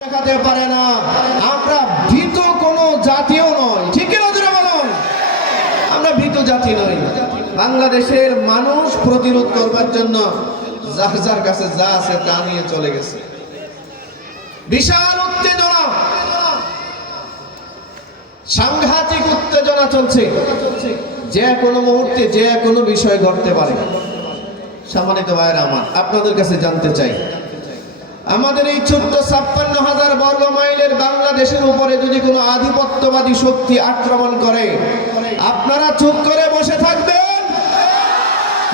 দেখাতে পারে না। আমরা ভীত কোনো জাতীয় নয় ঠিক আমরা ভীত জাতি নই। বাংলাদেশের মানুষ প্রতিরোধ করবার জন্য যার যার কাছে যা আছে তা নিয়ে চলে গেছে। বিশাল উত্তেজনা। সাংঘাতিক উত্তেজনা চলছে। যে কোনো মুহূর্তে যে কোনো বিষয় ঘটতে পারে। সম্মানিত ভাইয়ের আমার, আপনাদের কাছে জানতে চাই। আমাদের এই ছোট্ট ছাপ্পান্ন হাজার বর্গ মাইলের বাংলাদেশের উপরে যদি কোনো আধিপত্যবাদী শক্তি আক্রমণ করে, আপনারা চুপ করে বসে থাকবেন।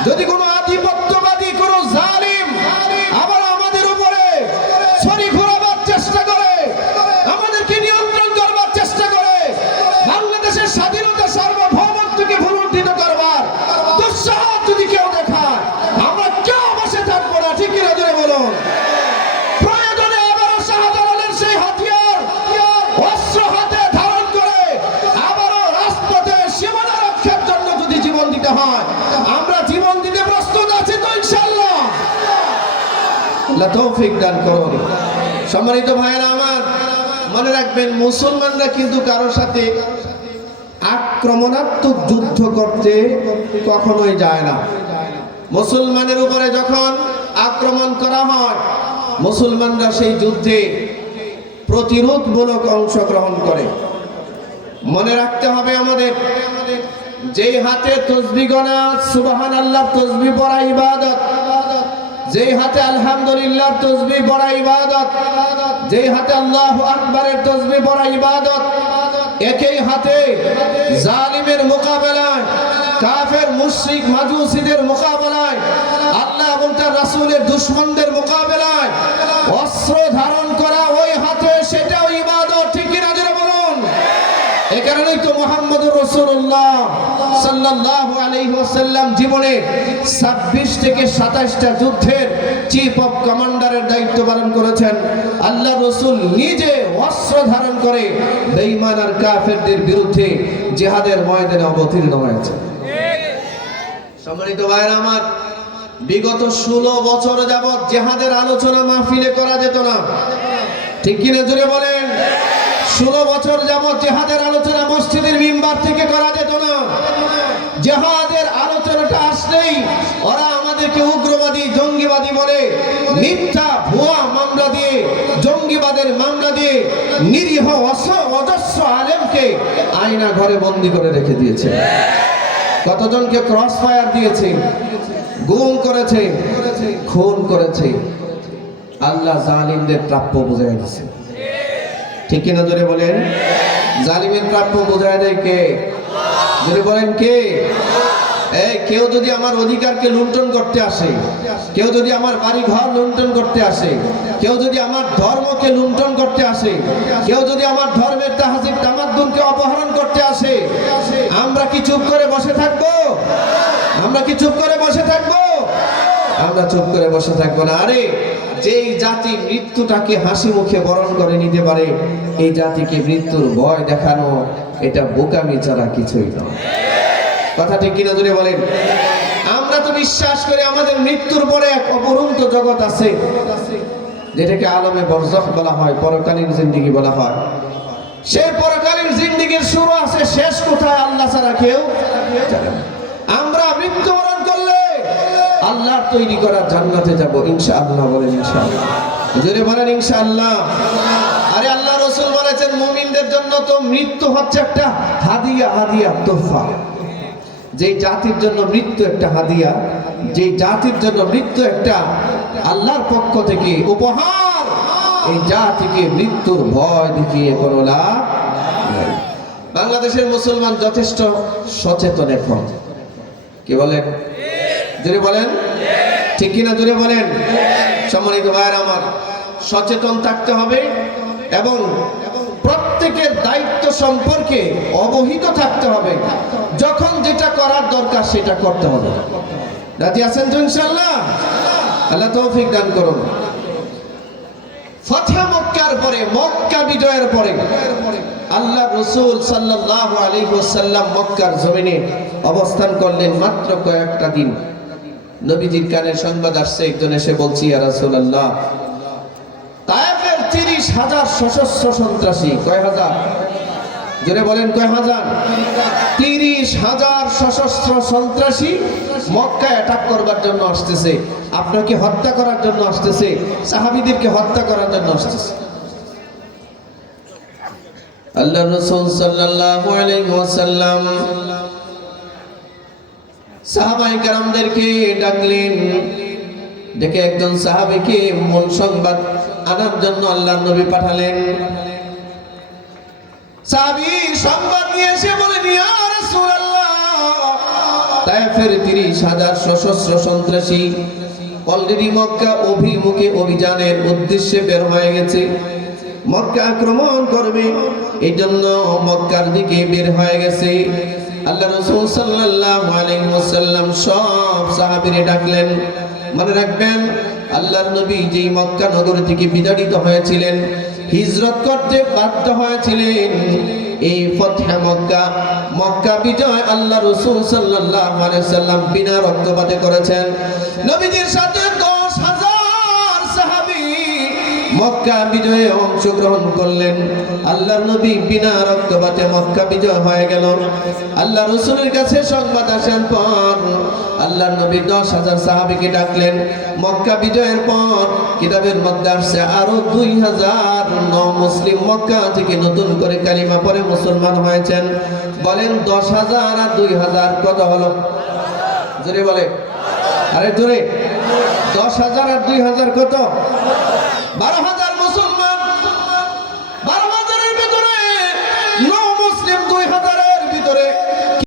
যদি কোনো আল্লাহ তৌফিক দান করুন। সম্মানিত ভাইয়েরা আমার, মনে রাখবেন মুসলমানরা কিন্তু কারোর সাথে আক্রমণাত্মক যুদ্ধ করতে কখনোই যায় না। মুসলমানের উপরে যখন আক্রমণ করা হয়, মুসলমানরা সেই যুদ্ধে প্রতিরোধমূলক অংশগ্রহণ করে। মনে রাখতে হবে আমাদের, যেই হাতে তসবি গনা সুবাহান আল্লাহ তসবি পড়া ইবাদত যেই হাতে আলহামদুলিল্লাহ তসবি পড়া ইবাদত, যেই হাতে আল্লাহ আকবরের তসবি পড়া ইবাদত, একই হাতে জালিমের মোকাবেলায়, কাফের, মুশরিক মাজুসিদের মোকাবেলায়, আল্লাহ এবং তার রাসূলের দুশমনদের মোকাবেলায় অস্ত্র ধারণ করা ওই হাতে, সেটাও ইবাদত, ঠিক কিনা জোরে বলুন? এ কারণেই তো মোহাম্মদুর রসুল্লাহ সাল্লাল্লাহু ওয়াসাল্লাম জীবনে 26 থেকে 27টা যুদ্ধের চিফ অফ কমান্ডারের দায়িত্ব পালন করেছেন। আল্লাহ রসুল নিজে অস্ত্র ধারণ করে বেঈমান আর কাফেরদের বিরুদ্ধে জিহাদের ময়দানে অবতীর্ণ হয়েছে। সম্মানিত আমার, বিগত ষোলো বছর যাবৎ জেহাদের আলোচনা মাহফিলে করা যেত না। ঠিক কিনা বলেন? ষোলো বছর যাবৎ জেহাদের আলোচনা মসজিদের নিরীহ অজস্র আলেমকে আয়না ঘরে বন্দি করে রেখে দিয়েছে। কতজনকে ক্রস ফায়ার দিয়েছে? গুম করেছে? খুন করেছে? আল্লাহ জালিমদের প্রাপ্য বোঝাই দিয়েছে। ঠিক কিনা জোরে বলেন? জালিমের প্রাপ্য বোঝায় দেয় কে? জোরে বলেন কে? কেউ যদি আমার অধিকারকে লুণ্ঠন করতে আসে, কেউ যদি আমার বাড়ি ঘর লুণ্ঠন করতে আসে, কেউ যদি আমার ধর্মকে লুণ্ঠন করতে আসে, কেউ যদি আমার ধর্মের তাহাজিব তামাদ্দুনকে অপহরণ করতে আসে, আমরা কি চুপ করে বসে থাকব? আমরা কি চুপ করে বসে থাকব? আমরা চুপ করে বসে থাকব না। আরে, যেই জাতি মৃত্যুটাকে হাসি মুখে বরণ করে নিতে পারে, এই জাতিকে মৃত্যুর ভয় দেখানো, এটা বোকামি ছাড়া কিছুই নয়। কথা ঠিক কিনা জুড়ে বলেন? আমরা তো বিশ্বাস করি আমাদের মৃত্যুর পরে এক অপরন্ত জগৎ আছে, যেটাকে আলমে বরজখ বলা হয়, পরকালীন জিন্দিগি বলা হয়। সেই পরকালীন জিন্দিগির শুরু আছে, শেষ কোথায় আল্লাহ ছাড়া কেউ। আমরা মৃত্যুবরণ করলে আল্লাহর তৈরি করা জান্নাতে যাব, ইনশাআল্লাহ বলেন, ইনশাআল্লাহ। জোরে বলেন, ইনশাআল্লাহ। আরে আল্লাহ রসুল বলেছেন, মুমিনদের জন্য তো মৃত্যু হচ্ছে একটা হাদিয়া হাদিয়া, তোহফা। যেই জাতির জন্য মৃত্যু একটা হাদিয়া, যেই জাতির জন্য মৃত্যু একটা আল্লাহর পক্ষ থেকে উপহার, এই জাতিকে মৃত্যুর ভয় দেখিয়ে কোনো লাভ। বাংলাদেশের মুসলমান যথেষ্ট সচেতন এখন। কি বলেন? জোরে বলেন? ঠিক কিনা জোরে বলেন? সম্মানিত ভাইয়ের আমার, সচেতন থাকতে হবে এবং প্রত্যেকের দায়িত্ব সম্পর্কে অবহিত থাকতে হবে। যখন যেটা করার দরকার সেটা করতে হবে। রাজি আছেন তো ইনশাল্লাহ আল্লাহ তৌফিক দান করুন। ফতহা মক্কার পরে, মক্কা বিজয়ের পরে আল্লাহ রসুল মক্কার জমিনে অবস্থান করলেন মাত্র কয়েকটা দিন। নবীজির কানে সংবাদ আসছে, একজন এসে বলছি 30 তিরিশ হাজার সশস্ত্র সন্ত্রাসী। কয় হাজার? জোরে বলেন, কয় হাজার? তিরিশ হাজার সশস্ত্র সন্ত্রাসী মক্কা অ্যাটাক করবার জন্য আসতেছে। আপনাকে হত্যা করার জন্য আসতেছে। সাহাবিদেরকে হত্যা করার জন্য আসতেছে। আল্লাহ রসুল সাল্লাল্লাহু আলাইহি ওয়াসাল্লাম সাহাবাই কারামদেরকে ডাকলেন। ডেকে একজন সাহাবীকে মূল সংবাদ আনার জন্য আল্লাহ নবী পাঠালেন। সাহাবী সংবাদ নিয়ে এসে বলেন, ইয়া রাসূলুল্লাহ। তায়েফের 30 হাজার সশস্ত্র সন্ত্রাসী অলরেডি মক্কা অভিমুখে অভিযানের উদ্দেশ্যে বের হয়ে গেছে। মক্কা আক্রমণ করবে এই জন্য মক্কার দিকে বের হয়ে গেছে। আল্লাহ রসুল সাল্লাল্লাহু আলাইহি ওয়াসাল্লাম সব সাহাবীরে ডাকলেন। মনে রাখবেন আল্লাহর নবী যেই মক্কা নগর থেকে বিতাড়িত হয়েছিলেন, হিজরত করতে বাধ্য হয়েছিলেন। এই ফতহা মক্কা মক্কা বিজয় আল্লাহ রসুল আলাইহি সাল্লাম বিনা রক্তপাতে করেছেন। নবীজির সাথে মক্কা বিজয়ে অংশগ্রহণ করলেন। আল্লাহ নবী বিনা রক্তপাতে মক্কা বিজয় হয়ে গেল। আল্লাহ রসুলের কাছে সংবাদ আসার পর আল্লাহ নবী দশ হাজার সাহাবিকে ডাকলেন। মক্কা বিজয়ের পর কিতাবের মধ্যে আসছে, আরও দুই হাজার ন মুসলিম মক্কা থেকে নতুন করে কালিমা পরে মুসলমান হয়েছেন। বলেন দশ হাজার আর দুই হাজার কত হলো? জোরে বলে। আরে জোরে। দশ হাজার আর দুই হাজার কত? বারো হাজার